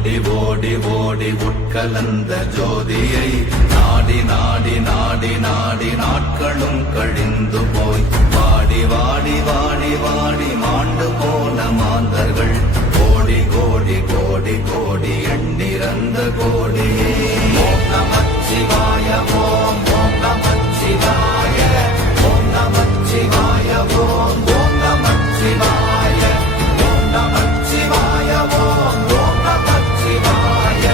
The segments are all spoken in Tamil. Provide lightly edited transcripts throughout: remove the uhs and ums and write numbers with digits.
ஓடி ஓடி ஓடி உட்கலந்த ஜோதியை நாடி நாடி நாடி நாடி நாட்களும் கழிந்து போய் வாடி வாடி வாடி வாடி மாண்டு போன மாந்தர்கள் கோடி கோடி கோடி கோடி எண்ணிறந்த கோடியே. ஓம் நமச்சிவாய ஓம் ஓம் நமச்சிவாய ஓம் நமச்சிவாய ஓம் ஓம் நமச்சிவாய ஓம் நமச்சிவாய ஓம் ஓம் நமச்சிவாய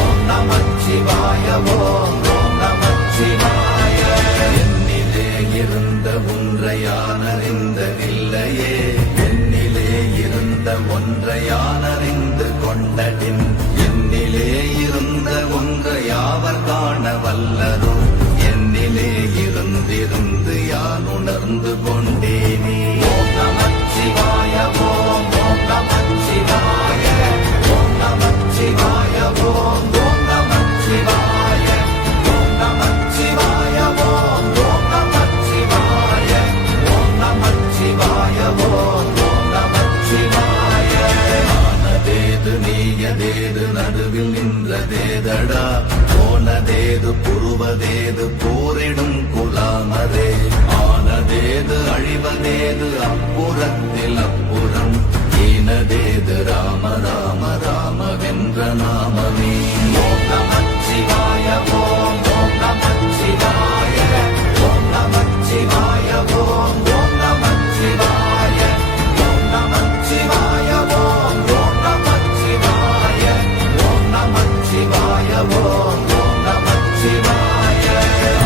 ஓம் நமச்சிவாய ஓம் ஓம் நமச்சிவாய. என்னிலே இருந்த ஒன்றையானறிந்ததில்லையே, என்னிலே இருந்த ஒன்றையானறிந்து கொண்டடின், என்னிலே இருந்த ஒன்றை யாவர் காண வல்லரோ, என்னிலே இருந்திருந்து யான் உணர்ந்து கொண்டேனே. ஓம் நமச்சிவாய ஓம் ஓம் நமச்சிவாய ஓம் நமச்சிவாய ஓம் ஓம் நமச்சிவாய ஓம் நமச்சிவாய ஓம் ஓம் நமச்சிவாய ஓம் நமச்சிவாய ஓம் ஓம் நமச்சிவாய. ஆனதேது நீயதேது நடுவில் நின்றதேதடா, போனதேது புருவதேது போரிடும் குலாமரே, ஆனதேது அழிவதேது அப்புறத்தில் அப்புறம், ஈனதேது ராம ராம ராமவென்ற நாமமே. ஓம் நமச்சிவாய ஓம் ஓம் நமச்சிவாய ஓம் நமச்சிவாய ஓம் ஓம் நமச்சிவாய ஓம் நமச்சிவாய ஓம் ஓம் நமச்சிவாய ஓம் நமச்சிவாய ஓம் ஓம் நமச்சிவாய.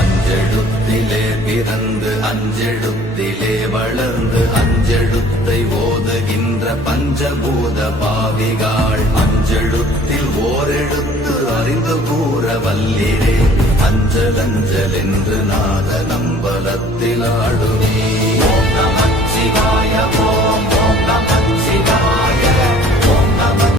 அஞ்செழுத்திலே பிறந்து அஞ்செழுத்திலே வளர்ந்து அஞ்செழுத்தை ஓதுகின்ற பஞ்சபூத பாவிகாள், அஞ்செழுத்தில் ஓரெழுத்து அறிந்து கூற வல்லிரே, அஞ்சல் அஞ்சல் என்று நாத நம்பலத்தில் ஆடுவே. ஓம் நம